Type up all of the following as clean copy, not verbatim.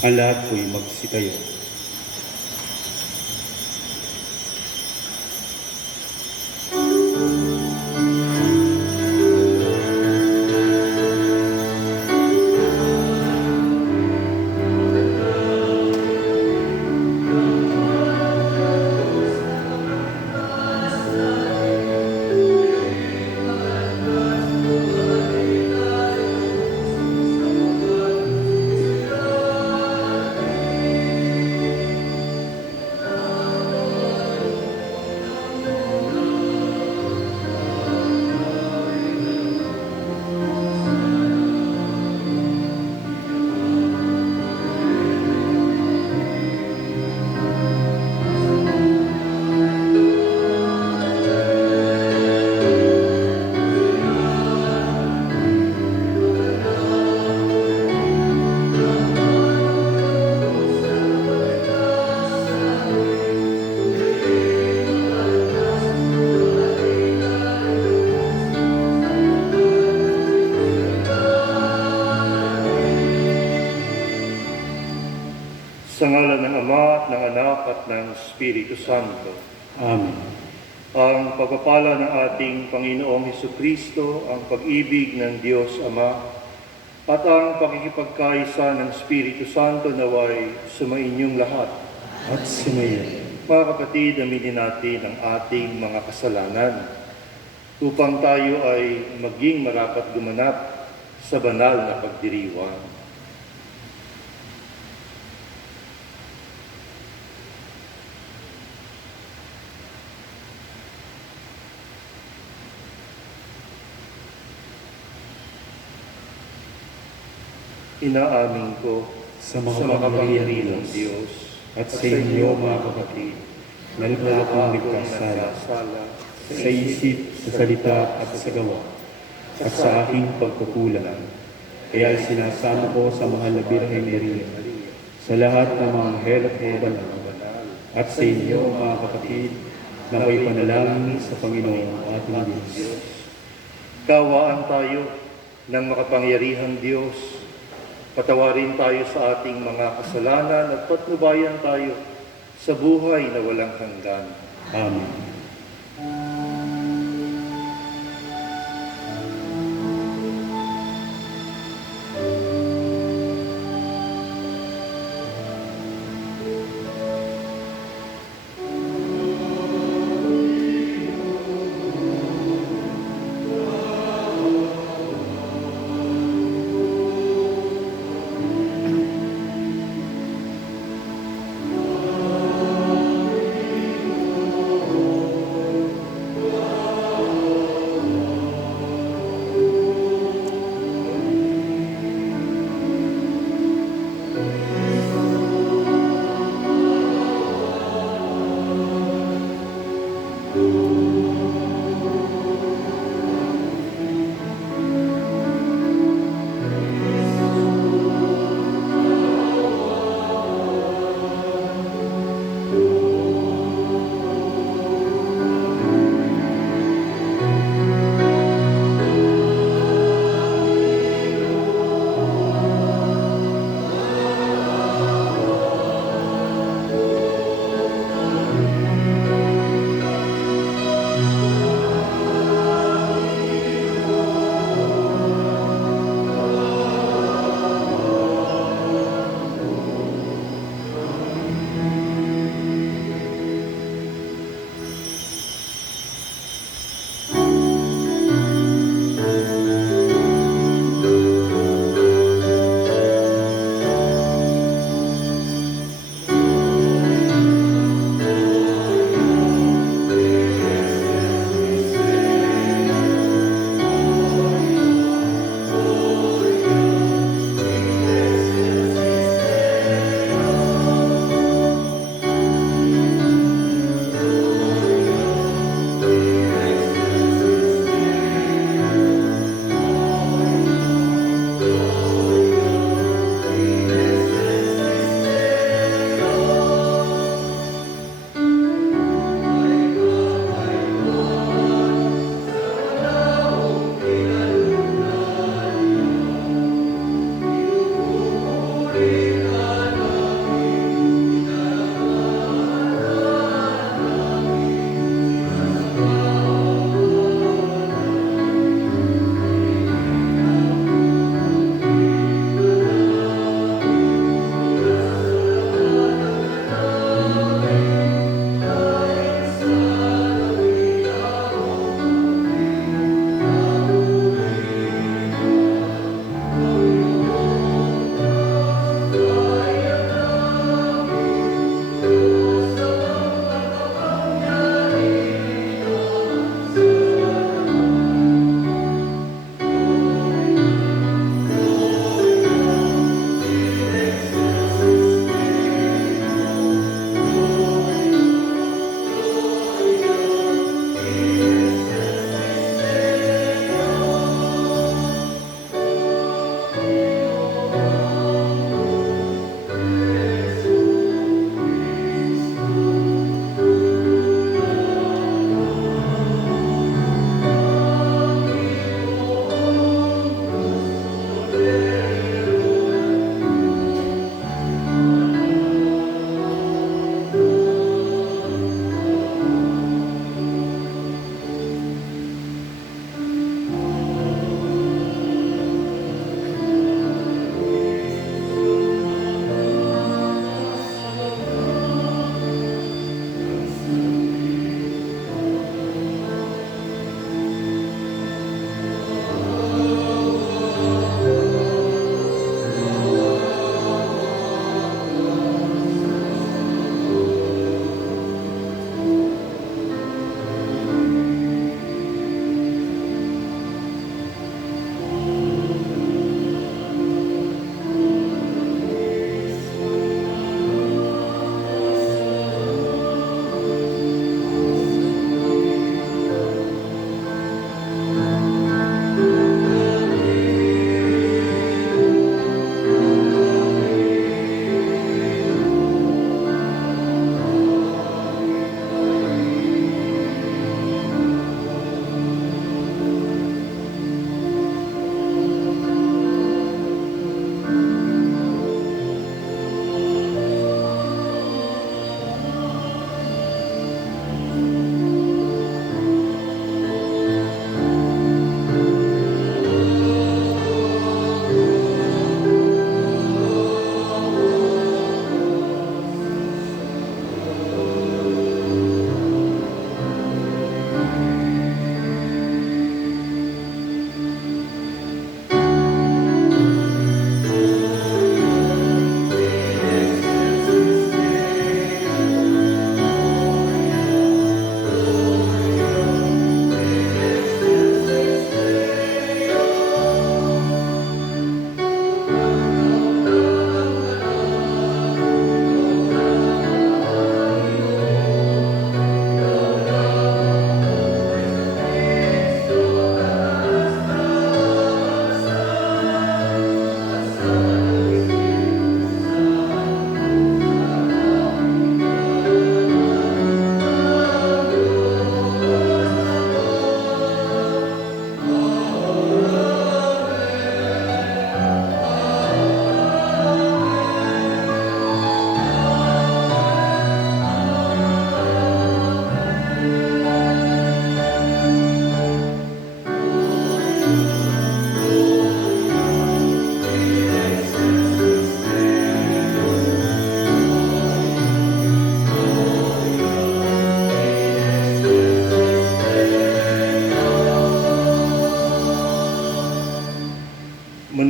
Ang lahat po'y magsitayo. Sa ngalan ng Ama, ng Anak, at ng Espiritu Santo. Amen. Ang pagpapala ng ating Panginoong Hesukristo, ang pag-ibig ng Diyos Ama, at ang pakikipagkaisa ng Espiritu Santo naway sumainyong lahat. At sumayin. Mga kapatid, aminin natin ang ating mga kasalanan upang tayo ay maging marapat gumanap sa banal na pagdiriwang. Inaamin ko Sa sa mga makapangyarihan ng Diyos Diyos at sa inyo mga kapatid, na lubha akong nagkasala sa isip, sa salita at sa gawa, at sa aking pagkukulang. Kaya sinasama ko sa mahal na Birheng Maria, sa lahat ng mga anghel at mga banal, at sa inyo mga kapatid, na may panalangin sa Panginoon ating Diyos. Kawaan tayo ng makapangyarihang Diyos. Patawarin tayo sa ating mga kasalanan at patnubayan tayo sa buhay na walang hanggan. Amen.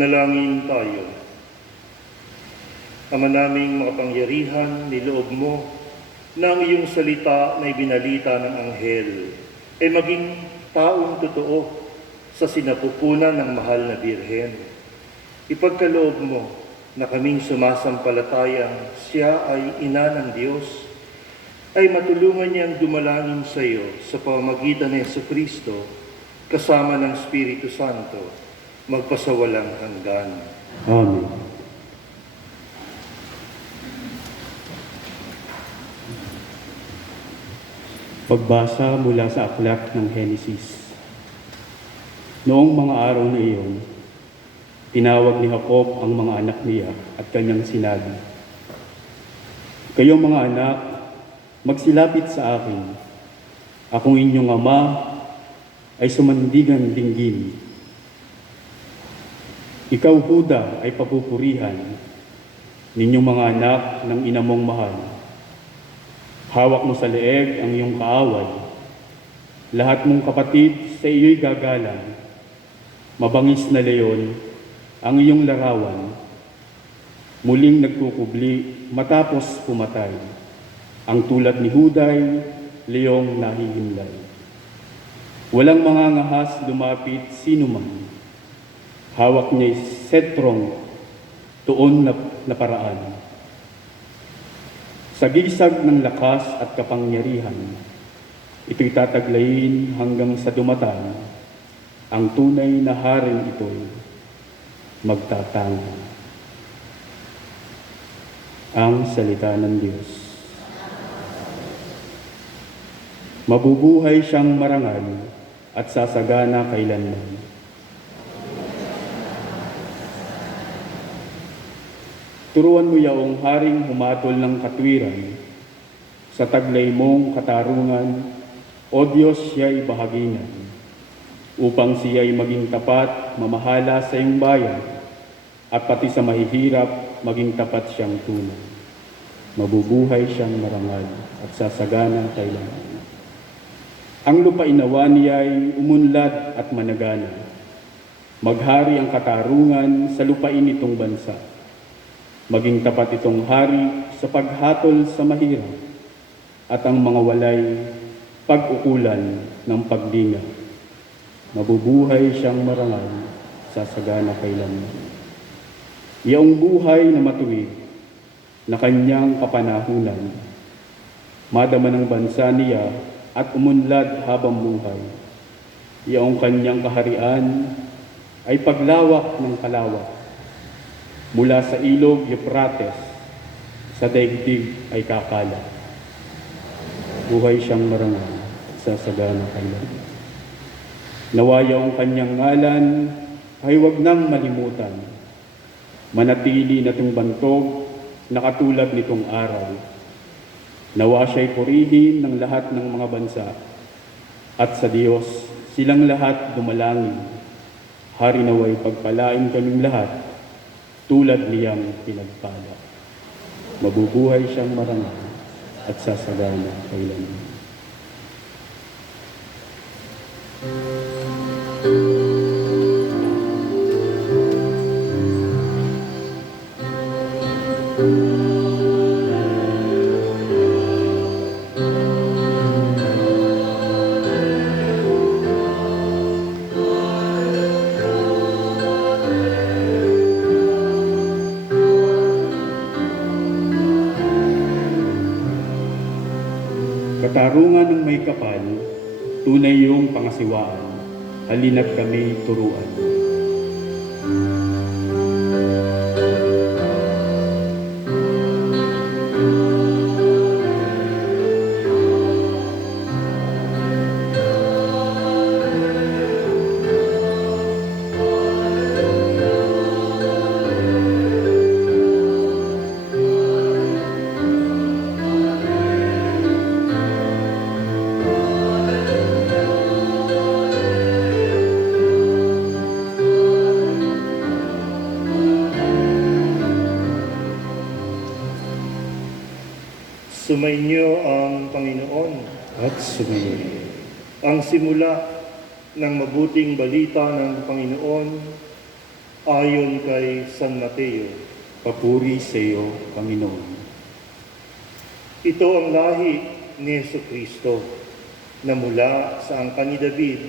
Manalangin tayo. Ama naming makapangyarihan, niloob mo na ang iyong salita na ibinalita ng anghel ay maging taong totoo sa sinapupunan ng mahal na Birhen. Ipagkaloob mo na kaming sumasampalatayang siya ay ina ng Diyos, ay matulungan niyang dumalangin sa iyo sa pamamagitan ng Jesucristo kasama ng Espiritu Santo magpasawalang hanggan. Amen. Pagbasa mula sa aklat ng Henesis. Noong mga araw na iyon, tinawag ni Jacob ang mga anak niya at kanyang sinabi, "Kayong mga anak, magsilapit sa akin. Akong inyong ama ay sumandigan dinggin. Ikaw, Huda, ay papupurihan ninyong mga anak ng ina mong mahal. Hawak mo sa leeg ang iyong kaaway. Lahat mong kapatid sa iyo'y gagalang. Mabangis na leon ang iyong larawan. Muling nagkukubli matapos pumatay. Ang tulad ni Huday, leong nahihimlay. Walang mangangahas lumapit sino man. Hawak niya'y setrong tuon na paraan. Sa gisag ng lakas at kapangyarihan, ito'y tataglayin hanggang sa dumatang. Ang tunay na haring ito'y magtatango." Ang salita ng Diyos. Mabubuhay siyang marangal at sasagana kailanman. Turuan mo yaong haring humatol ng katwiran, sa taglay mong katarungan, o Diyos siya'y bahaginan, upang siya'y maging tapat, mamahala sa iyong bayan, at pati sa mahihirap, maging tapat siyang tunay. Mabubuhay siyang marangal at sasagana kailanman. Ang lupainawa niya'y umunlad at managana. Maghari ang katarungan sa lupain nitong bansa. Maging tapat itong hari sa paghatol sa mahirap at ang mga walay pag-ukulan ng pagdinga. Mabubuhay siyang marangal, sasagana kailanman. Iyong buhay na matuwid na kanyang kapanahunan, madama ng bansa niya at umunlad habang buhay. Iyong kanyang kaharian ay paglawak ng kalawak. Mula sa ilog Euphrates, sa daigdig ay kakala. Buhay siyang marangal, sasagana kailanman. Nawaya ang kanyang ngalan ay huwag nang malimutan. Manatili na itong bantog na katulad nitong araw. Nawa siya'y purihin ng lahat ng mga bansa. At sa Diyos, silang lahat dumalangin. Hari naway pagpalain kaming lahat, tulad niyang pinagpala. Mabubuhay siyang marangal at sasagana kailanman. Katarungan ng may kapal, tunay yung pangasiwaan, halina't kami turuan. Sumainyo ang Panginoon. At sumayon. Ang simula ng mabuting balita ng Panginoon Ayon kay San Mateo. Papuri sa iyo, Panginoon. Ito ang lahi ni Jesucristo na mula sa angkan ni David,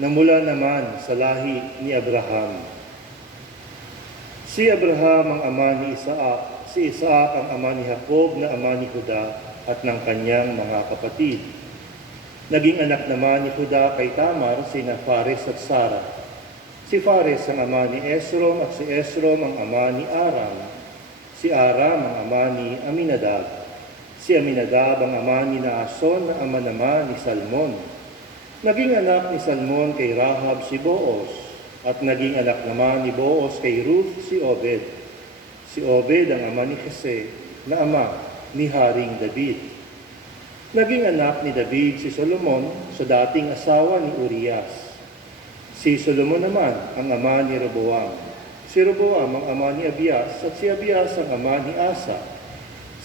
na mula naman sa lahi ni Abraham. Si Abraham ang ama ni Isaac, si Isaac ang ama ni Jacob na ama ni Juda at ng kanyang mga kapatid. Naging anak naman ni Juda kay Tamar sina Fares at Sara. Si Fares ang ama ni Esrom at si Esrom ang ama ni Aram. Si Aram ang ama ni Aminadab. Si Aminadab ang ama ni Naason na ama naman ni Salmon. Naging anak ni Salmon kay Rahab si Boaz, at naging anak naman ni Boaz kay Ruth si Obed. Si Obed ang ama ni Jose na ama ni Haring David. Naging anak ni David si Solomon sa dating asawa ni Urias. Si Solomon naman ang ama ni Roboam. Si Roboam ang ama ni Abias at si Abias ang ama ni Asa.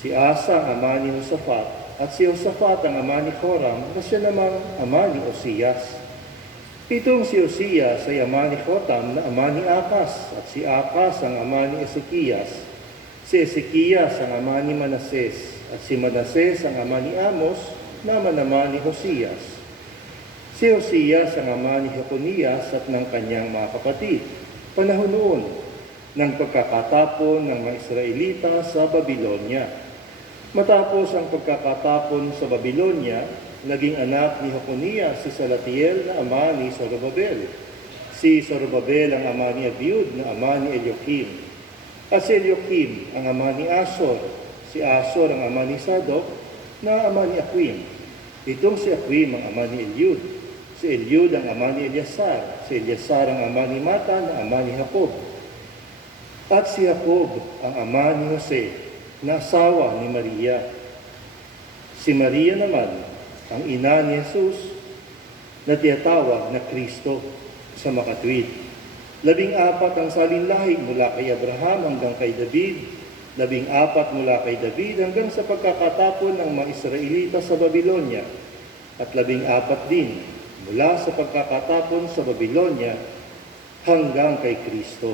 Si Asa ang ama ni Josaphat at si Josaphat ang ama ni Joram na siya namang ama ni Osias. Itong si Osias ay ama ni Jotam na ama ni Akas at si Akas ang ama ni Ezekias. Si Ezekias ang ama ni Manases at si Manases ang ama ni Amos na ama naman ni Hosias. Si Hosias ang ama ni Jeconias at ng kanyang mga kapatid. Panahon noon ng pagkakatapon ng mga Israelita sa Babilonia. Matapos ang pagkakatapon sa Babilonia, naging anak ni Jeconias si Salatiel na ama ni Zorobabel. Si Zorobabel ang ama ni Abiud na ama ni Eliokim. At si Eliokim ang ama ni Asor. Si Asor ang ama ni Sadok na ama ni Aquim. Itong si Aquim ang ama ni Eliud. Si Eliud ang ama ni Eliasar. Si Eliasar ang ama ni Matan na ama ni Jacob. At si Jacob ang ama ni Jose na asawa ni Maria. Si Maria naman ang ina ni Jesus na tiyatawag na Kristo sa makatwid. 14 ang salinlahi mula kay Abraham hanggang kay David. 14 mula kay David hanggang sa pagkakatapon ng mga Israelita sa Babilonia. At 14 din mula sa pagkakatapon sa Babilonia hanggang kay Kristo.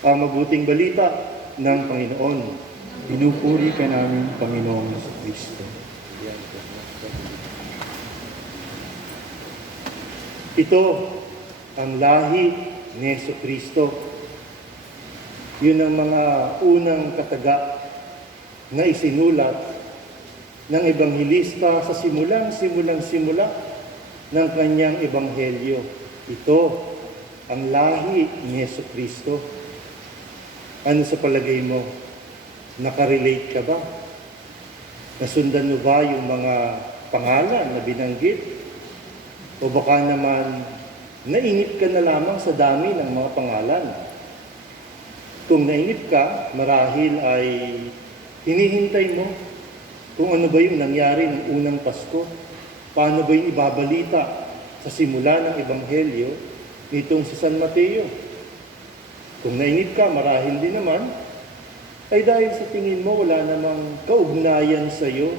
Ang mabuting balita ng Panginoon. Pinupuri ka namin, Panginoong Kristo. Ito ang lahi ni Jesucristo. Yun ang mga unang kataga na isinulat ng Ebanghelista sa simula ng kanyang Ebanghelyo. Ito ang lahi ni Jesucristo. Ano sa palagay mo? Nakarelate ka ba? Nasundan mo ba yung mga pangalan na binanggit? O baka naman nainip ka na lamang sa dami ng mga pangalan? Kung nainip ka, marahil ay hinihintay mo kung ano ba yung nangyari ng unang Pasko. Paano ba yung ibabalita sa simula ng Ebanghelyo nitong si San Mateo? Kung nainip ka, marahil din naman, ay dahil sa tingin mo wala namang kaugnayan sa iyo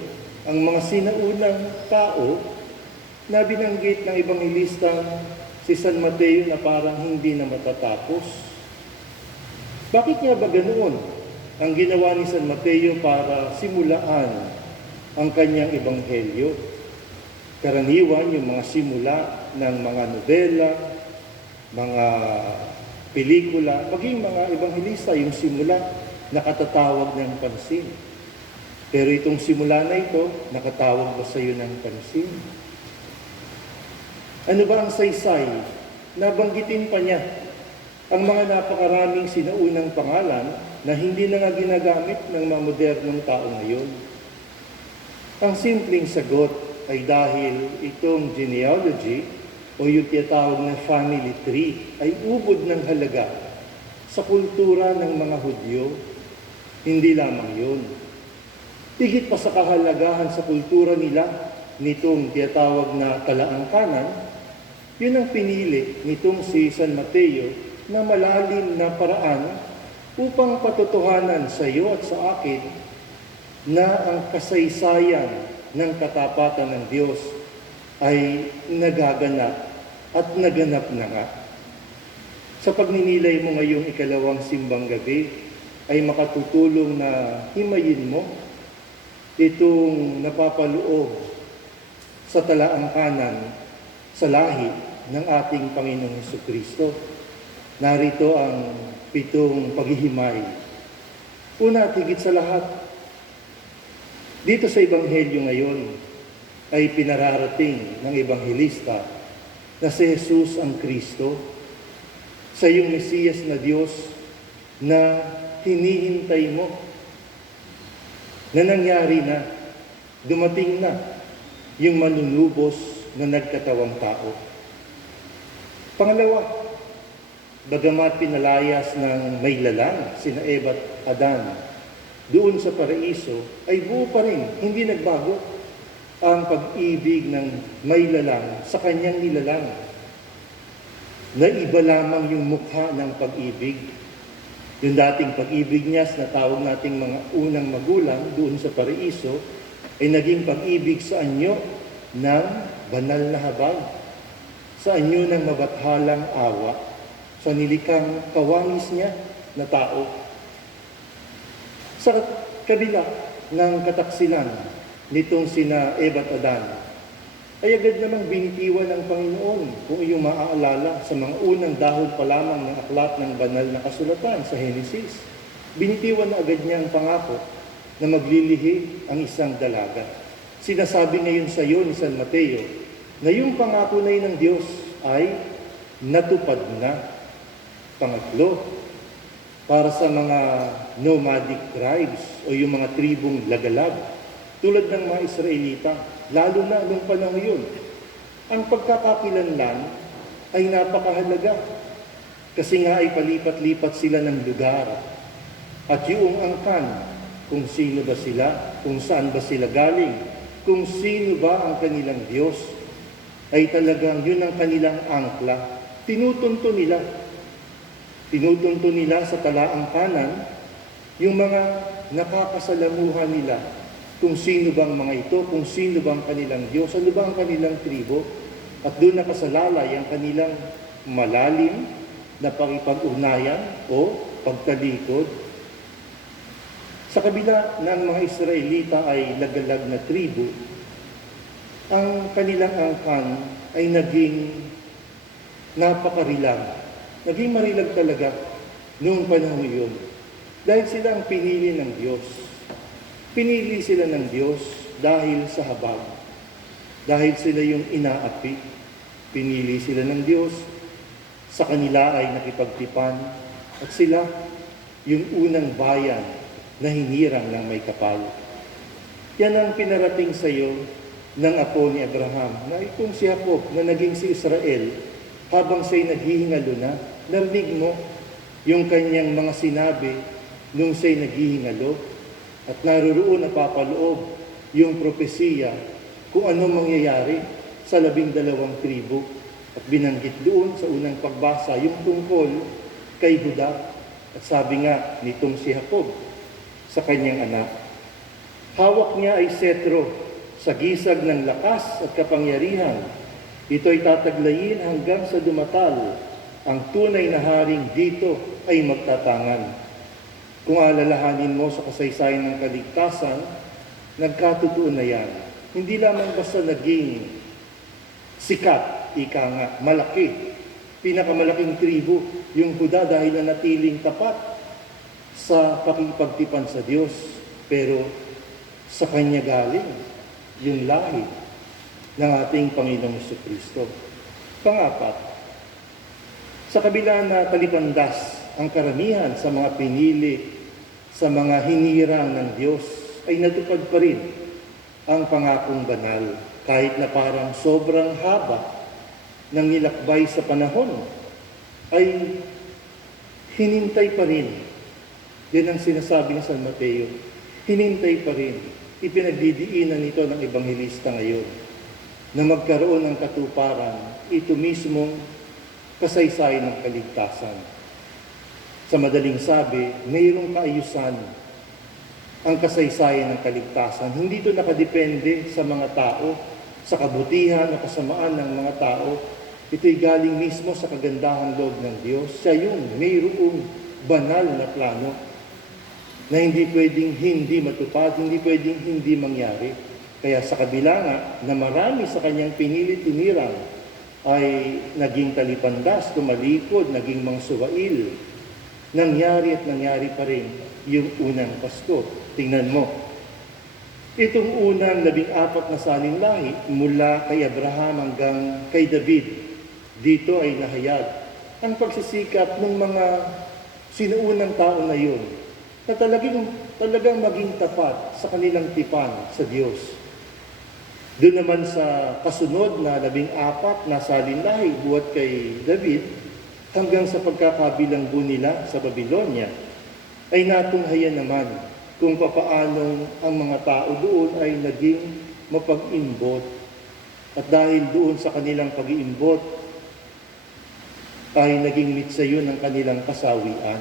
ang mga sinaunang tao na binanggit ng Ebanghelistang si San Mateo na parang hindi na matatapos. Bakit nga ba ganoon ang ginawa ni San Mateo para simulaan ang kanyang Ebanghelyo? Karaniwan yung mga simula ng mga nobela, mga pelikula, maging mga ebanghelista, yung simula nakatatawag ng pansin. Pero itong simula na ito, nakatawag ba sa iyo ng pansin? Ano ba ang saysay? Nabanggitin pa niya ang mga napakaraming sinaunang pangalan na hindi na nga ginagamit ng mga modernong tao ngayon. Ang simpleng sagot ay dahil itong genealogy o yung tinatawag na family tree ay ubod ng halaga sa kultura ng mga Hudyo. Hindi lamang yun. Higit pa sa kahalagahan sa kultura nila nitong tinatawag na talaangkanan, yun ang pinili nitong si San Mateo na malalim na paraan upang patotohanan sa iyo at sa akin na ang kasaysayan ng katapatan ng Diyos ay nagaganap at naganap na nga. Sa pagninilay mo ngayong ikalawang simbang gabi, ay makatutulong na himayin mo itong napapaloob sa talaang kanan sa lahi ng ating Panginoong Hesukristo. Narito ang 7 paghihimay. Una at higit sa lahat, dito sa Ebanghelyo ngayon ay pinararating ng Ebanghelista na si Jesus ang Kristo, sa iyong Mesiyas na Diyos na hinihintay mo, na nangyari na, dumating na yung manunubos na nagkatawang tao. Pangalawa, bagamat pinalayas ng may lalang sina Eva at Adan doon sa paraiso, ay buo pa rin, hindi nagbago ang pag-ibig ng may lalang sa kanyang nilalang. Na iba lamang yung mukha ng pag-ibig. Yung dating pag-ibig niya na tawag nating mga unang magulang doon sa paraiso ay naging pag-ibig sa anyo ng banal na habag, sa anyo ng mabathalang awa, sa nilikang kawangis niya na tao. Sa kabila ng kataksilan nitong sina Eva at Adan, ay agad namang binitiwan ng Panginoon, kung iyong maaalala sa mga unang dahon pa lamang ng aklat ng banal na kasulatan sa Henesis. Binitiwan na agad niya ang pangako na maglilihi ang isang dalaga. Sinasabi ngayon sa iyo ni San Mateo na yung pangako na yun ng Diyos ay natupad na. Pangatlo, para sa mga nomadic tribes o yung mga tribong lagalag, tulad ng mga Israelita, lalo na noong panahon yun, ang pagkakakilanlan ay napakahalaga. Kasi nga ay palipat-lipat sila ng lugar. At yung angkan, kung sino ba sila, kung saan ba sila galing, kung sino ba ang kanilang Diyos, ay talagang yun ang kanilang angkla. Tinutunto nila. Tinutunto nila sa talaang kanan yung mga nakakasalamuhan nila, kung sino bang mga ito, kung sino bang kanilang Diyos, ano ba ang kanilang tribo, at doon nakasalalay ang kanilang malalim na pakipag-ugnayan o pagtalikod. Sa kabila ng mga Israelita ay lagalag na tribo, ang kanilang angkan ay naging napakarilag. Naging marilag talaga noong panahon yun. Dahil sila ang pinili ng Diyos. Pinili sila ng Diyos dahil sa habag. Dahil sila yung inaapi. Pinili sila ng Diyos. Sa kanila ay nakipagtipan. At sila yung unang bayan na hinirang ng may kapal. Yan ang pinarating sa iyo ng apo ni Abraham, na itong si Jacob na naging si Israel, habang siya'y naghihingalo na, narinig mo yung kanyang mga sinabi nung siya'y naghihingalo, at naroroon na papaloob yung propesiya kung ano mangyayari sa 12 tribo. At binanggit doon sa unang pagbasa yung tungkol kay Juda. At sabi nga nitong si Jacob sa kanyang anak, hawak niya ay setro sa gisag ng lakas at kapangyarihan. Ito'y tataglayin hanggang sa dumatal. Ang tunay na haring dito ay magtatangan. Kung alalahanin mo sa kasaysayan ng kaligtasan, nagkatotoo na yan. Hindi lamang basta naging sikat, ika nga, malaki, pinakamalaking tribo, yung Huda dahil nanatiling tapat sa pakipagtipan sa Diyos, pero sa Kanya galing yung lahi ng ating Panginoong Jesucristo. Pangapat, sa kabila na talipandas ang karamihan sa mga pinili, sa mga hinirang ng Diyos, ay natupad pa rin ang pangakong banal, kahit na parang sobrang haba ng nilakbay sa panahon, ay hinintay pa rin. Yan ang sinasabi ng San Mateo, hinintay pa rin. Ipinagdidiinan nito ng Ebanghelista ngayon na magkaroon ng katuparan ito mismong kasaysayan ng kaligtasan. Sa madaling sabi, mayroong kaayusan ang kasaysayan ng kaligtasan. Hindi ito nakadepende sa mga tao, sa kabutihan o kasamaan ng mga tao, Ito'y galing mismo sa kagandahang loob ng Diyos. Siya yung mayroong banal na plano na hindi pwedeng hindi matupad, hindi pwedeng hindi mangyari. Kaya sa kabila nga na marami sa kanyang pinilit tinirang ay naging talipandas, tumalikod, naging mga suwail, nangyari at nangyari pa rin yung unang Pasko. Tingnan mo, itong unang 14 na salinlahi mula kay Abraham hanggang kay David, dito ay nahayag ang pagsisikap ng mga sinuunang tao na yun na talagang maging tapat sa kanilang tipan sa Diyos. Doon naman sa kasunod na 14 na salinlahi buhat kay David hanggang sa pagkakabilanggo nila sa Babylonia, ay natunghayan naman kung papaanong ang mga tao doon ay naging mapag-imbot. At dahil doon sa kanilang pag-iimbot, ay naging mitsayon ang kanilang kasawian.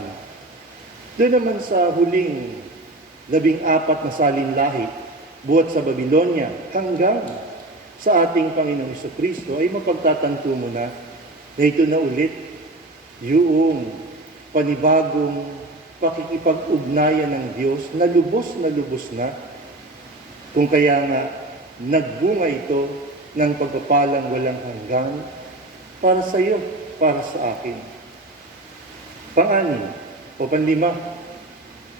Doon naman sa huling 14 na salinlahi, buhat sa Babylonia hanggang sa ating Panginoong Jesucristo, ay mapagtatanto mo na ito na ulit yung panibagong pakikipag-ugnayan ng Diyos na lubos na. Kung kaya nga nagbunga ito ng pagpapalang walang hanggan para sa iyo, para sa akin. Pang-anim o panlima,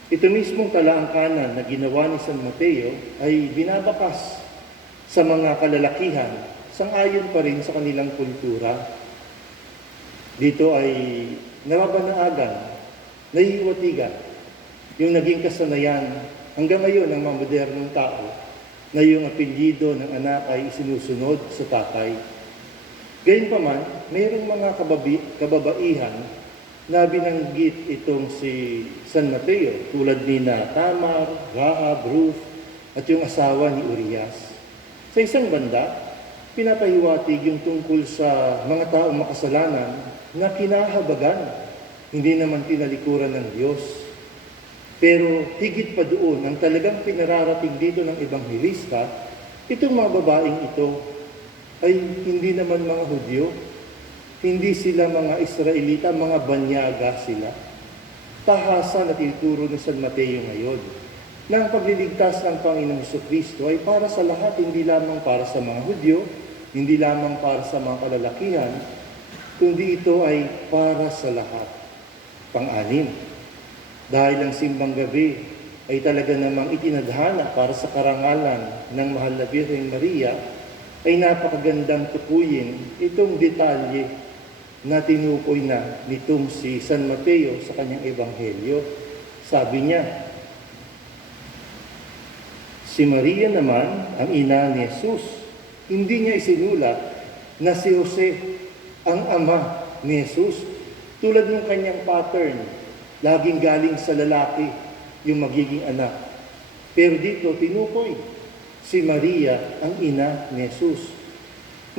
ito mismong talaang kanan na ginawa ni San Mateo ay binabakas sa mga kalalakihan, sang-ayon pa rin sa kanilang kultura. Dito ay nababanaagan, nahihiwatigan, yung naging kasanayan hanggang ngayon ng mga modernong tao na yung apelyido ng anak ay isinusunod sa tatay. Gayunpaman, mayroong mga kababaihan na binanggit itong si San Mateo, tulad ni Tamar, Rahab, Ruth, at yung asawa ni Urias. Sa isang banda, pinapahiwatig yung tungkol sa mga taong makasalanan na kinahabagan, hindi naman tinalikuran ng Diyos. Pero higit pa doon, ang talagang pinararating dito ng Ebanghelista, itong mga babaeng ito ay hindi naman mga Hudyo, hindi sila mga Israelita, mga banyaga sila. Tahasan at ituro ni San Mateo ngayon na ang pagliligtas ng Panginoong Jesucristo ay para sa lahat, hindi lamang para sa mga Hudyo, hindi lamang para sa mga kalalakihan, kundi ito ay para sa lahat. Pang-anim, dahil ang simbang gabi ay talaga namang itinadhana para sa karangalan ng Mahal na Birheng Maria, ay napakagandang tukuyin itong detalye na tinukoy na nitong si San Mateo sa kanyang ebanghelyo. Sabi niya, si Maria naman, ang ina ni Jesus, hindi niya isinulat na si Jose ang ama ni Jesus. Tulad ng kanyang pattern, laging galing sa lalaki yung magiging anak. Pero dito, tinukoy, si Maria ang ina ni Jesus.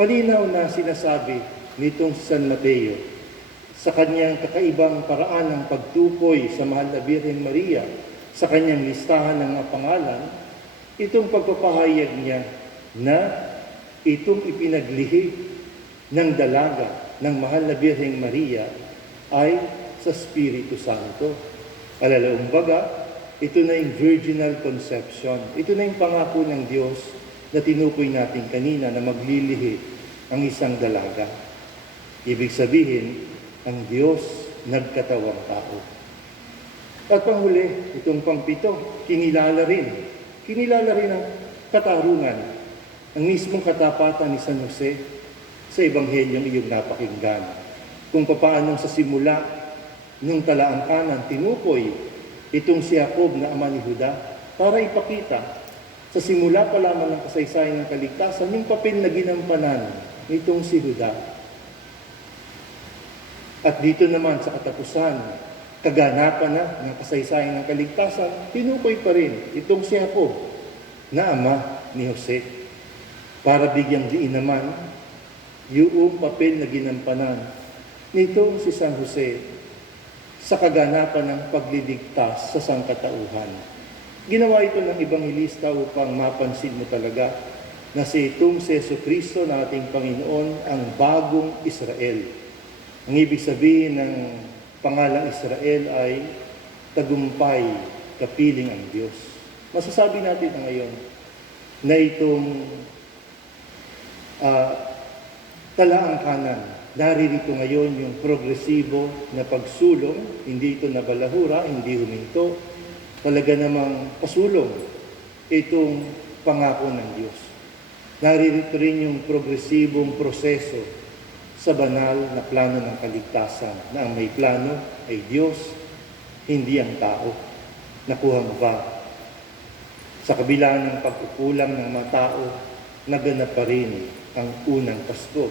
Malinaw na sinasabi nitong San Mateo sa kanyang kakaibang paraan ng pagtukoy sa Mahal na Birheng Maria, sa kanyang listahan ng mga pangalan, itong pagpapahayag niya na itong ipinaglihi ng dalaga ng Mahal na Birheng Maria ay sa Espiritu Santo. Alalaumbaga, ito na yung virginal conception. Ito na yung pangako ng Diyos na tinukoy natin kanina na maglilihi ang isang dalaga. Ibig sabihin, ang Diyos nagkatawang tao. At panghuli, itong pangpito, kinilala rin ang katarungan, ang mismong katapatan ni San Jose sa Ebanghelyo iyong napakinggan. Kung papaanong sa simula nung talaang kanan, tinukoy itong si Jacob na ama ni Juda para ipakita sa simula pa lamang ng kasaysayan ng kaligtasan yung papel na ginampanan nitong si Juda. At dito naman sa katapusan, kaganapan na ng kasaysayan ng kaligtasan, tinukoy pa rin itong si Jacob na ama ni Jose para bigyang diin naman yung papel na ginampanan nitong si San Jose sa kaganapan ng pagliligtas sa sangkatauhan. Ginawa ito ng Ebanghelista upang mapansin mo talaga na si itong si Jesucristo na ating Panginoon ang bagong Israel. Ang ibig sabihin ng pangalang Israel ay tagumpay, kapiling ang Diyos. Masasabi natin na ngayon na itong talaang kanan, naririto ngayon yung progresibo na pagsulong, hindi ito nabalahura, hindi huminto, talaga namang pasulong itong pangako ng Diyos. Naririto rin yung progresibong proseso sa banal na plano ng kaligtasan, na ang may plano ay Diyos, hindi ang tao. Nakuha mo ba? Sa kabila ng pagkukulang ng mga tao, naganap pa rin ang unang Pasko.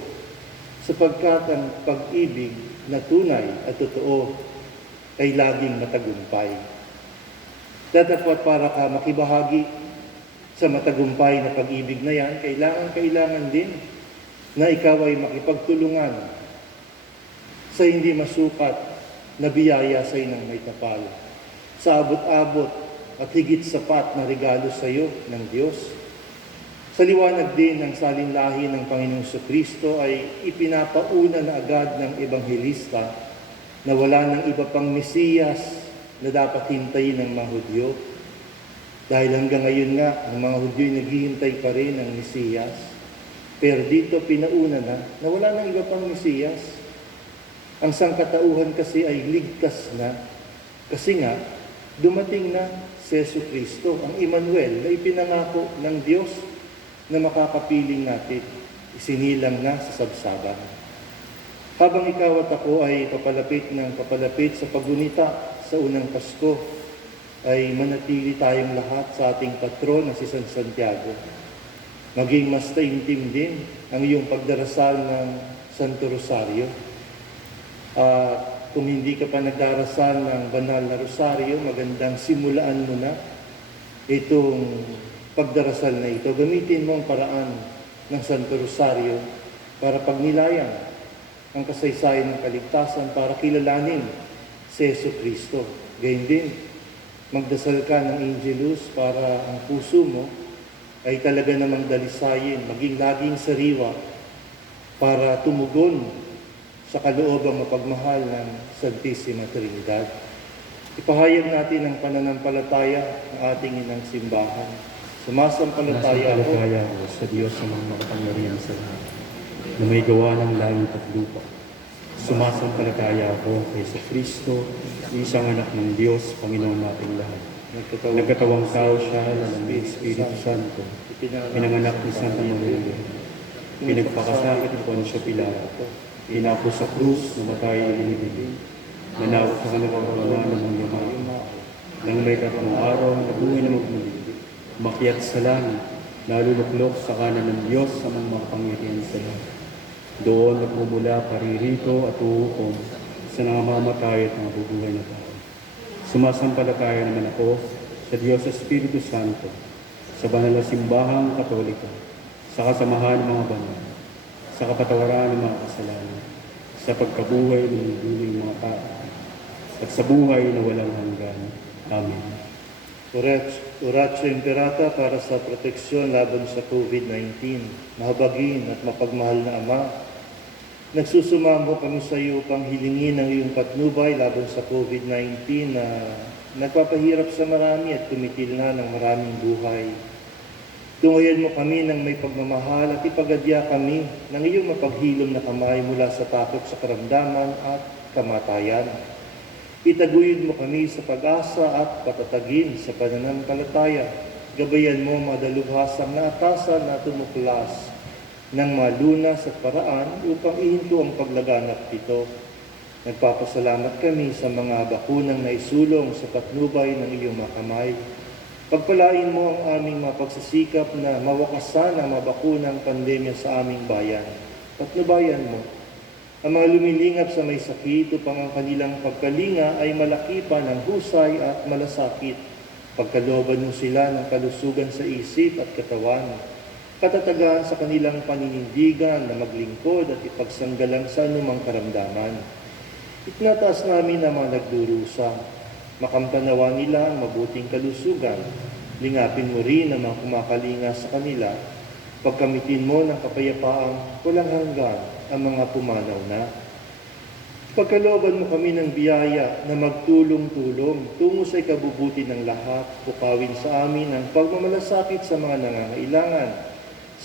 Sapagkat ang pag-ibig na tunay at totoo ay laging matagumpay. Datapwat para ka makibahagi sa matagumpay na pag-ibig na yan, kailangan din na ikaw ay makipagtulungan sa hindi masukat na biyaya sa inang may tapal, sa abot-abot at higit sapat na regalo sa iyo ng Diyos. Sa liwanag din ng salinlahi ng Panginoong Jesucristo ay ipinapauna na agad ng Ebanghelista na wala ng iba pang Mesiyas na dapat hintayin ng mga Hudyo. Dahil hanggang ngayon nga, ang mga Hudyo ay naghihintay pa rin ng Mesiyas. Pero dito pinauna na wala ng iba pang Mesiyas. Ang sangkatauhan kasi ay ligtas na. Kasi nga, dumating na si Jesucristo, ang Emmanuel, na ipinangako ng Diyos na makakapiling natin. Isinilang na sa sabsaban. Habang ikaw at ako ay papalapit sa paggunita sa unang Pasko, ay manatili tayong lahat sa ating patron na si San Santiago. Maging mas taimtim din ang iyong pagdarasal ng Santo Rosario. Kung hindi ka pa nagdarasal ng banal na Rosario, magandang simulaan mo na itong pagdarasal na ito. Gamitin mo ang paraan ng Santo Rosario para pagnilayan ang kasaysayan ng kaligtasan para kilalanin si Jesucristo. Gayun din, magdasal ka ng Angelus para ang puso mo ay talaga namang dalisayin, maging laging sariwa para tumugon sa kaloobang mapagmahal ng Santissima Trinidad. Ipahayag natin ang pananampalataya ng ating inang simbahan. Sumasampalataya ako sa Diyos sa mga makapangyarihan sa lahat, na may gawa ng langit at lupa. Sumasampalataya ako kay Jesucristo, isang anak ng Diyos, Panginoon nating lahat. Nagkatawang tao siya ng Espiritu Santo, pinanganak ni Santa Maria, pinagpakasakit ni Poncio Pilato, inapo sa krus, namatay at inibig, nanawag sa kanawang ng mga yaman, nang may tatlong araw, nabuhay na magmuli, umakyat sa langit, naluluklok sa kanan ng Diyos sa mga makapangyarihan sa lahat. Doon nagmumula paririto at uukom sa nangamamatay at nabubuhay na tao. Sumasampalataya naman ako sa Diyos sa Espiritu Santo, sa banal na simbahang Katolika, sa kasamahan ng mga banal, sa kapatawaran ng mga kasalanan, sa pagkabuhay ng duling mga tao, at sa buhay na walang hanggan. Amen. Oratio Imperata para sa proteksyon laban sa COVID-19. Mahabagin at mapagmahal na Ama, nagsusumamo kami sa iyo upang hilingin ang iyong patnubay laban sa COVID-19 na nagpapahirap sa marami at tumitil na ng maraming buhay. Tungayan mo kami ng may pagmamahal at ipagadya kami ng iyong mapaghilom na kamay mula sa takot sa karamdaman at kamatayan. Itaguyod mo kami sa pag-asa at patatagin sa pananampalataya. Gabayan mo madalubhasang na atasan na tumuklas ng malunas at paraan upang ihinto ang paglaganap dito. Nagpapasalamat kami sa mga bakunang naisulong sa patnubay ng iyong mga kamay. Pagpalain mo ang aming mapagsasikap na mawakasan ang mabakunang pandemya sa aming bayan. Patnubayan mo ang mga lumilingap sa may sakit upang ang kanilang pagkalinga ay malaki pa ng husay at malasakit. Pagkalooban mo sila ng kalusugan sa isip at katawan. Katatagan sa kanilang paninindigan na maglingkod at ipagsanggalang sa anumang karamdaman. Itinataas namin ang mga nagdurusa. Makampanawa nila ang mabuting kalusugan. Lingapin mo rin ang mga kumakalinga sa kanila Pagkamitin mo ng kapayapaang walang hanggan ang mga pumanaw na. Pagkalooban mo kami ng biyaya na magtulong-tulong tungo sa ikabubuti ng lahat, pukawin sa amin ang pagmamalasakit sa mga nangangailangan,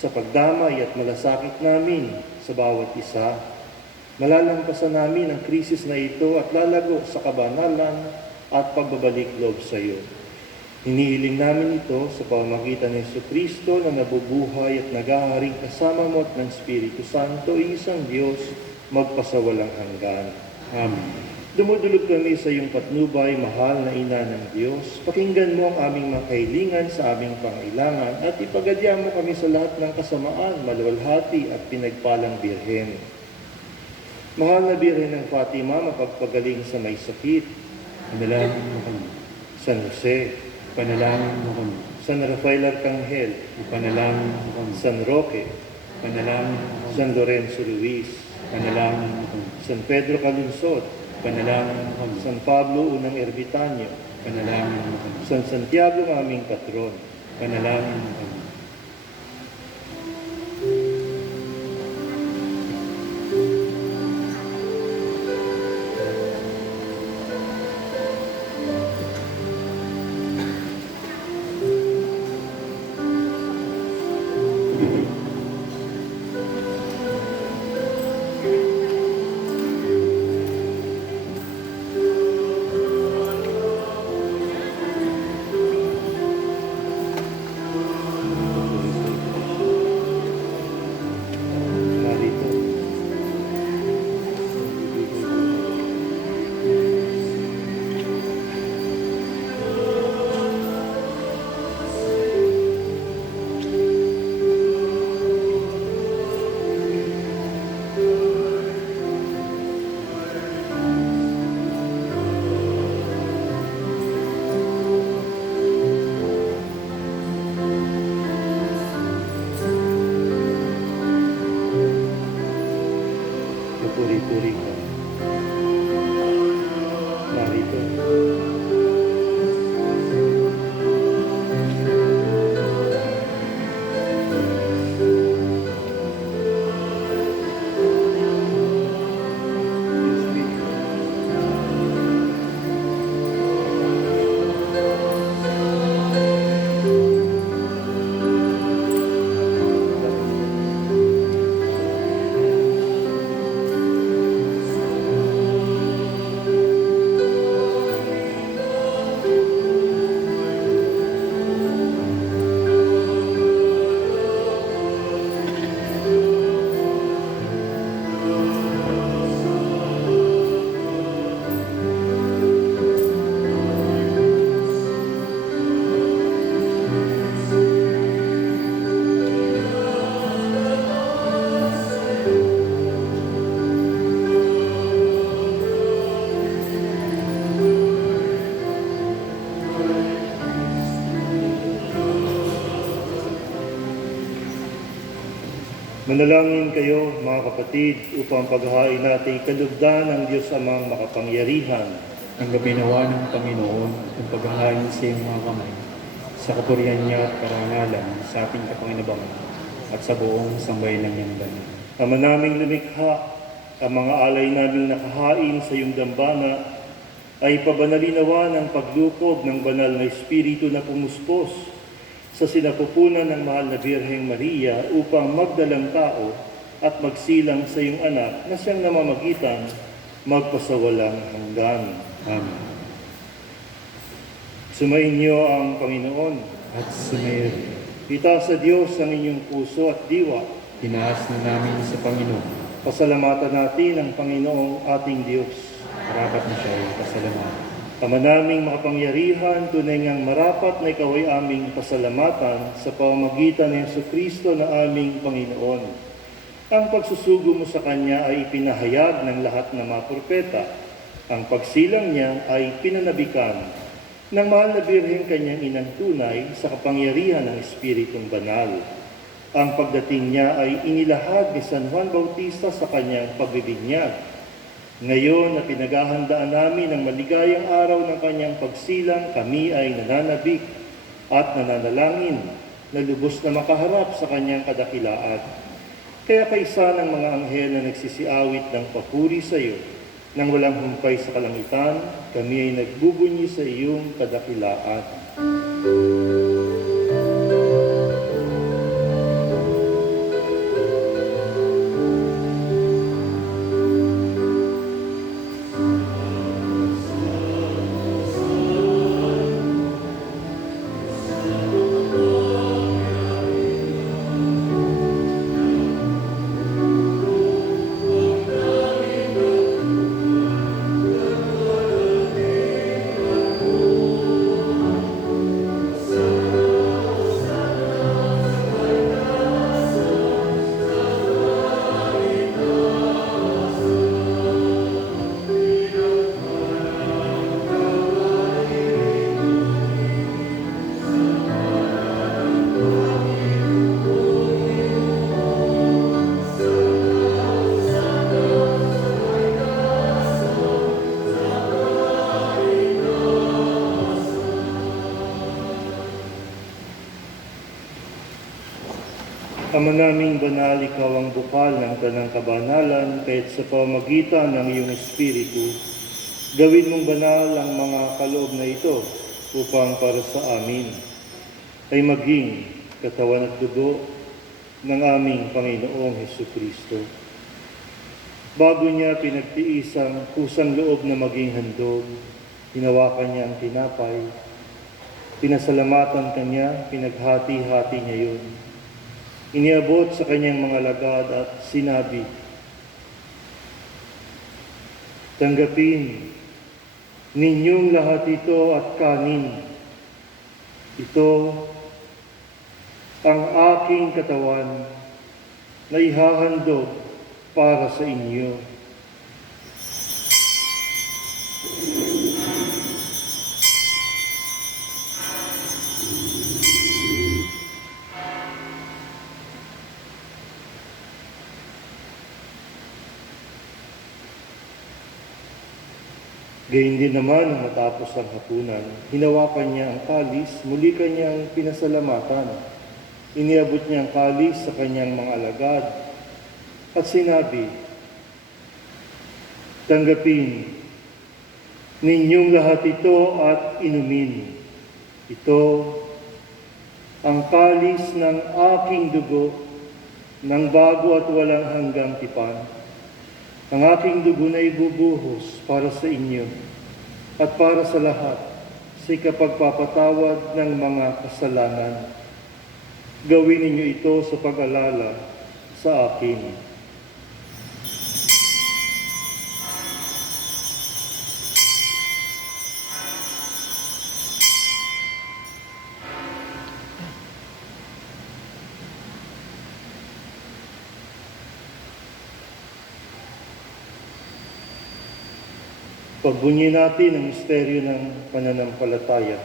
sa pagdamay at malasakit namin sa bawat isa. Malalampasan namin ang krisis na ito at lalago sa kabanalan at pagbabalik loob sa iyo. Hinihiling namin ito sa pamamagitan ng Jesucristo na nabubuhay at naghaharing kasama mo at ng Espiritu Santo, isang Diyos, magpasawalang hanggan. Amen. Dumudulog kami sa iyong patnubay, mahal na Ina ng Diyos. Pakinggan mo ang aming mga kahilingan sa aming pangailangan at ipagadya mo kami sa lahat ng kasamaan, maluwalhati at pinagpalang Birhen. Mahal na Birhen ng Fatima, mapagpagaling sa may sakit. Panalangin mo kami. San Jose, Panalangin mo kami. San Rafael Arcangel, Panalangin mo kami. San Roque, Panalangin mo kami. San Lorenzo Luis, Panalangin mo kami. San Pedro Calunsod, Panalangin mo kami. San Pablo Unang Ermitanyo, Panalangin mo kami. San Santiago ng aming patron, Panalangin mo kami. narito. Pupuri-puri ka. Narito. Manalangin kayo, mga kapatid, upang paghahain natin kalugdan ng Diyos Amang makapangyarihan. Tanggapin nawa ng Panginoon ang paghahain sa iyong mga kamay, sa kapurihan niya at karangalan sa ating kapanginabangan at sa buong sambayan ng iyong banal. Ama naming lumikha, ang mga alay naming nakahain sa iyong dambana ay pabanalinawa ng paglukob ng banal na Espiritu na pumuspos sa sinapupunan ng mahal na Birheng Maria upang magdalang tao at magsilang sa iyong anak na siyang namamagitan magpasawalang hanggan. Amen. Sumainyo ang Panginoon. At sumayo, Itaas sa Diyos ang inyong puso at diwa. tinaas na namin sa Panginoon. Pasalamatan natin ang Panginoong ating Diyos. Marapat na siya ay pasalamatan. Ama naming makapangyarihan, tunay ngang marapat na ikaw ay aming pasalamatan sa pamamagitan ng Jesucristo na aming Panginoon. Ang pagsusugo mo sa Kanya ay ipinahayag ng lahat ng mga propeta. Ang pagsilang niya ay pinanabikan ng mahal na Birheng Kanyang inang tunay sa kapangyarihan ng Espiritong Banal. Ang pagdating niya ay inilahad ni San Juan Bautista sa kanyang pagbibinyag. Ngayon na pinaghahandaan namin ang maligayang araw ng kanyang pagsilang, kami ay nananabik at nananalangin na lubos na makaharap sa kanyang kadakilaan. Kaya kaisa ng mga anghel na nagsisiawit ng papuri sa iyo, nang walang humpay sa kalangitan, kami ay nagbubunyi sa iyong kadakilaan. Ama naming banal, ikaw ang bukal ng tanang kabanalan, kahit sa pamagitan ng iyong Espiritu, gawin mong banal ang mga kaloob na ito upang para sa amin ay maging katawan at dugo ng aming Panginoong Hesukristo. Bago niya pinagtiis ang kusang loob na maging handog, hinawakan niya ang tinapay, pinasalamatan kanya, pinaghati-hati niya yun. Iniabot sa kanyang mga lagad at sinabi, "Tanggapin ninyong lahat ito at kanin. Ito ang aking katawan na ihahandog para sa inyo." Gayun din naman, nang matapos ang hapunan, hinawakan niya ang kalis, muli kanyang pinasalamatan. Iniabot niya ang kalis sa kanyang mga alagad at sinabi, "Tanggapin ninyong lahat ito at inumin. Ito ang kalis ng aking dugo ng bago at walang hanggang tipan. Ang aking dugo na ibubuhos para sa inyo at para sa lahat sa ikapagpapatawad ng mga kasalanan. Gawin ninyo ito sa pag-alala sa akin." Pagbunyi natin ang misteryo ng pananampalataya.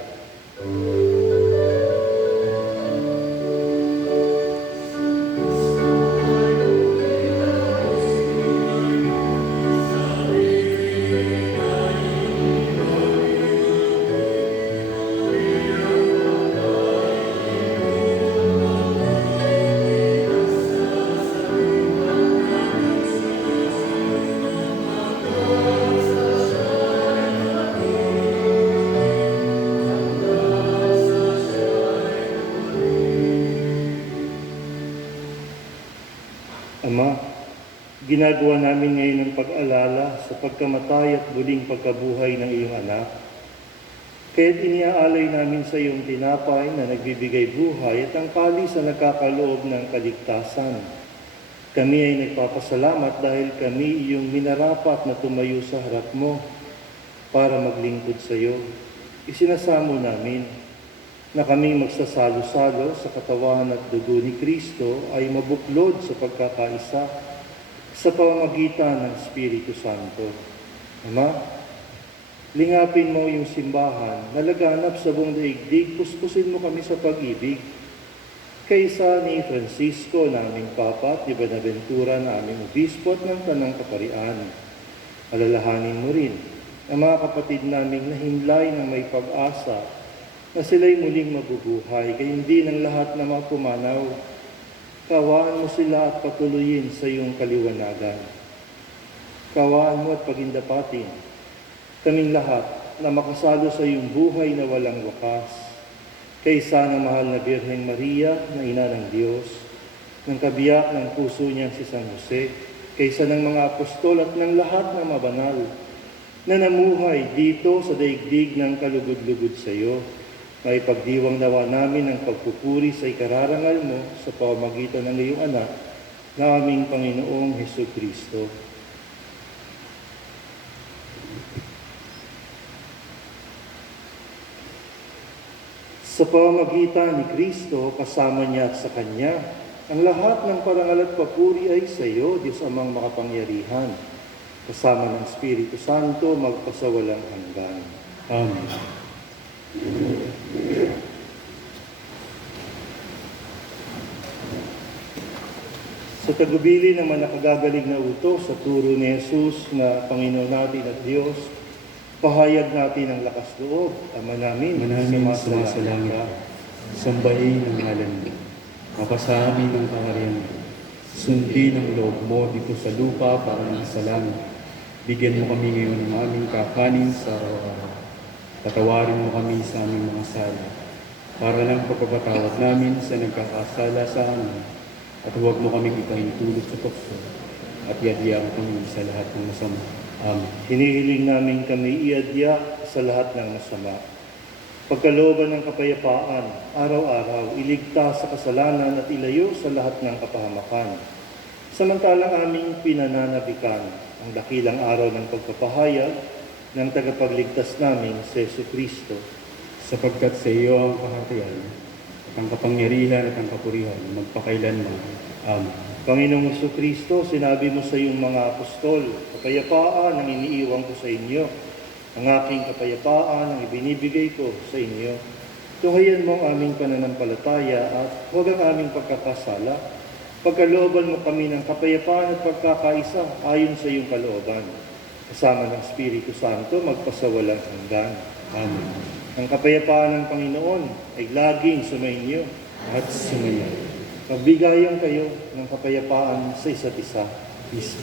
Ama, ginagawa namin ngayon ang pag-alala sa pagkamatay at muling pagkabuhay ng iyong anak. Kaya't iniaalay namin sa iyong tinapay na nagbibigay buhay at ang kalis na nagkakaloob ng kaligtasan. Kami ay nagpapasalamat dahil kami iyong minarapat na tumayo sa harap mo para maglingkod sa iyo. Isinasamo namin na kaming magsasalo-salo sa katawan at dugo ni Kristo ay mabuklod sa pagkakaisa sa pamamagitan ng Espiritu Santo. Ama, lingapin mo yung simbahan na laganap sa buong daigdig, puspusin mo kami sa pag-ibig. Kaysa ni Francisco, naming Papa, at ni Buenaventura, naming Obispo at ng Tanang Kaparian. Alalahanin mo rin ang mga kapatid naming nahimlay ng may pag-asa na sila'y muling mabubuhay, gayon din ang lahat na mga pumanaw. Kawaan mo sila at patuloyin sa iyong kaliwanagan. Kawaan mo at pagindapatin kaming lahat na makasalo sa iyong buhay na walang wakas, kaysa ng mahal na Birheng Maria na ina ng Diyos, ng kabiyak ng puso niyang si San Jose, kaysa ng mga apostol at ng lahat ng mabanal na namuhay dito sa daigdig ng kalugod-lugod sa iyo. May pagdiwang nawa namin ang pagpupuri sa ikararangal mo sa pamamagitan ng iyong anak na aming Panginoong Hesukristo. Sa pamamagitan ni Kristo, kasama niya at sa Kanya, ang lahat ng parangal at papuri ay sa iyo, Diyos Amang makapangyarihan, kasama ng Espiritu Santo, magpasawalang hanggan. Amen. Sa tagubili ng mga nakagagaling na utos sa turo ni Jesus na Panginoon natin at Diyos, pahayag natin ang lakas loob, Ama namin, Manamin sumasalangit ka, sambahin ang ngalan mo, mapasamin ang kaharian mo, sundin ang loob mo dito sa lupa para sa langit. Bigyan mo kami ngayon ng aming kakanin sa araw-araw. Patawarin mo kami sa aming mga sala, para lang pagpapatawad namin sa nagkakasala sa amin, at huwag mo kaming ipahintulot sa tukso, at iadya kami sa lahat ng masama. Amen. Hinihiling namin kami iadya sa lahat ng masama. Pagkalooban ng kapayapaan, araw-araw, iligtas sa kasalanan at ilayo sa lahat ng kapahamakan. Samantalang aming pinananabikan ang dakilang araw ng pagpapahayag ng tagapagligtas namin si Jesucristo. Sapagkat sa iyo ang kaharian, at ang kapangyarihan at ang kapurihan, magpakailanman. Amen. Panginoong Jesucristo, sinabi mo sa iyong mga apostol, kapayapaan ang iniiwan ko sa inyo. Ang aking kapayapaan ang ibinibigay ko sa inyo. Tuhayan mo ang aming pananampalataya at huwag ang aming pagkakasala. Pagkalooban mo kami ng kapayapaan at pagkakaisa ayon sa iyong kalooban. Kasama ng Espiritu Santo, magpasawalang hanggan. Amen. Ang kapayapaan ng Panginoon ay laging sumainyo. At sumayan. Magbigayan kayo ng kapayapaan sa isa't isa. Peace.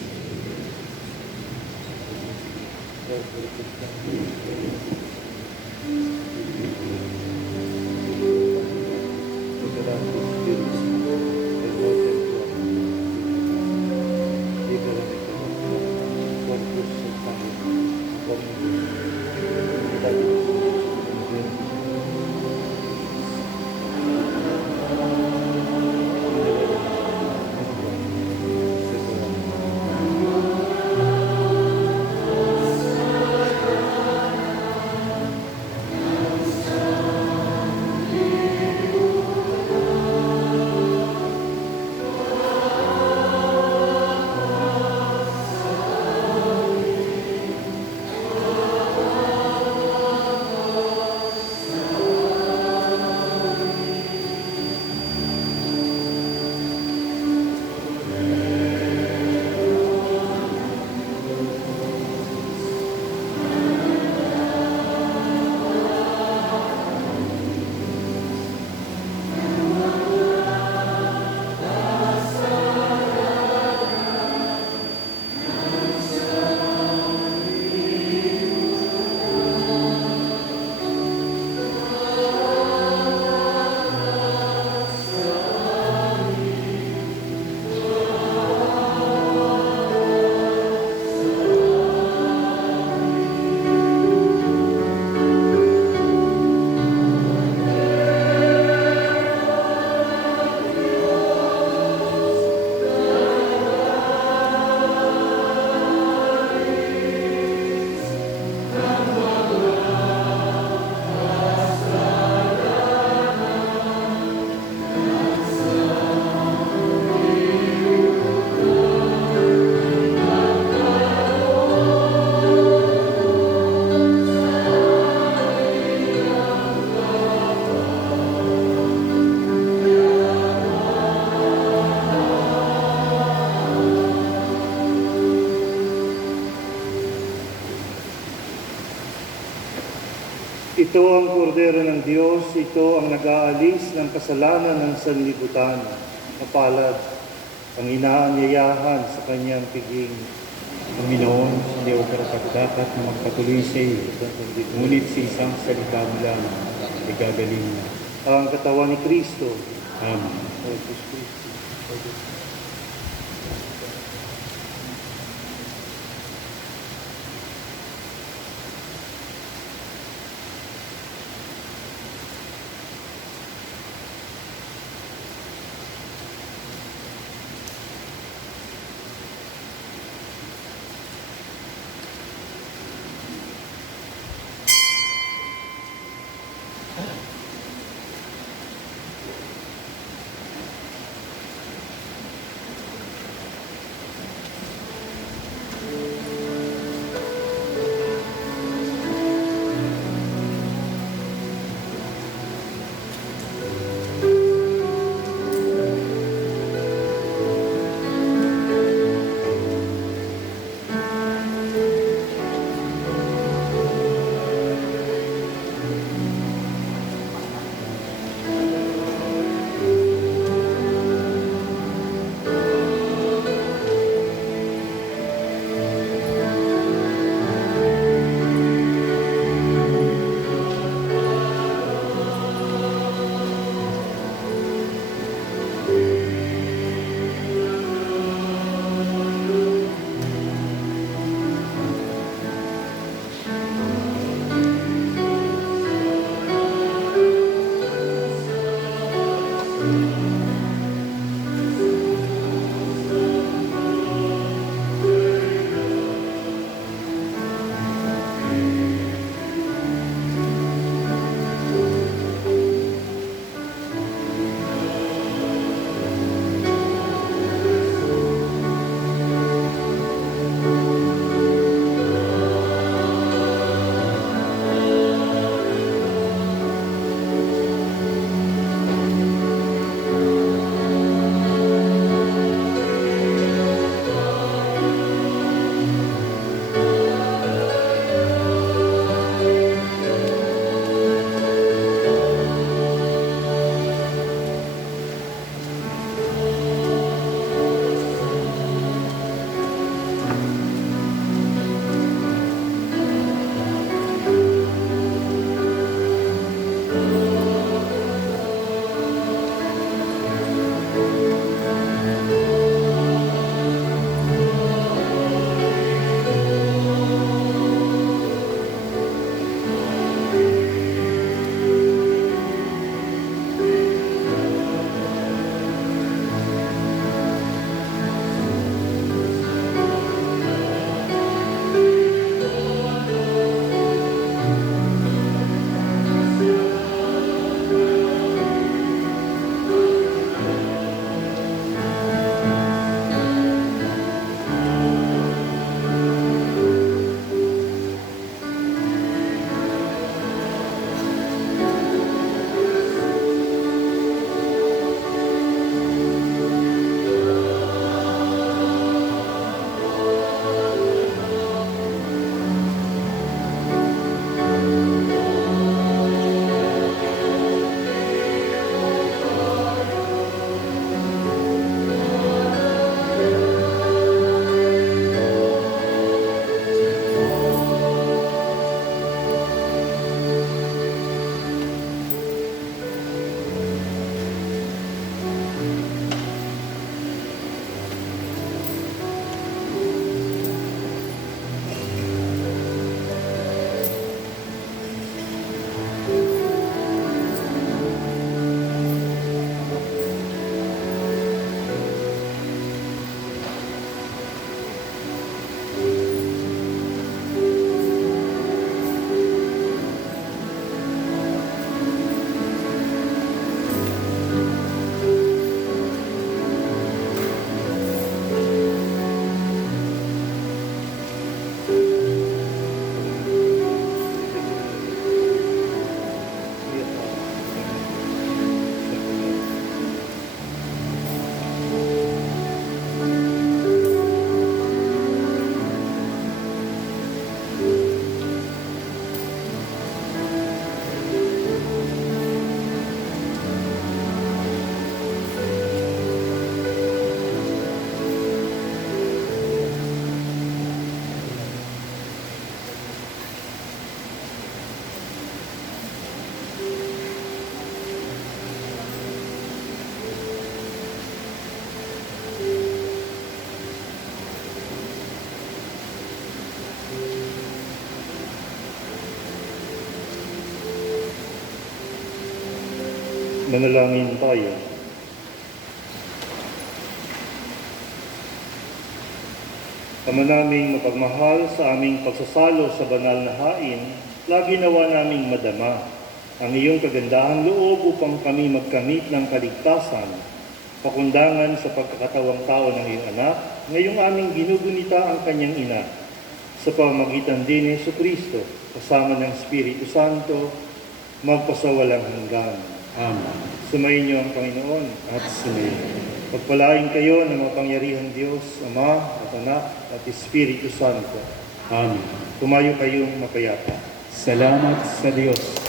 Ito ang kordero ng Diyos, ito ang nag-aalis ng kasalanan ng sanlibutan. Mapalad ang inaanyayahan sa kanyang piging. Panginoon, hindi ako karapat-dapat na magpatuloy sa iyo, ngunit sa isang salita mo lamang, igagaling na. Ang katawan ni Kristo. Amen. Corpus Christi. Manalangin tayo. Ama naming mapagmahal, sa aming pagsasalo sa banal na hain, lagi nawa naming madama ang iyong kagandahang loob upang kami magkamit ng kaligtasan, pakundangan sa pagkakatawang tao ng iyong anak, ngayong aming ginugunita ang kanyang ina, sa pamamagitan din ni Jesucristo, kasama ng Espiritu Santo, magpasawalang hanggan. Amen. Sumayin niyo ang Panginoon. At sumayin. Pagpalain kayo ng mapangyarihang Diyos, Ama at Anak at Espiritu Santo. Amen. Tumayo kayong mapayapa. Salamat sa Diyos.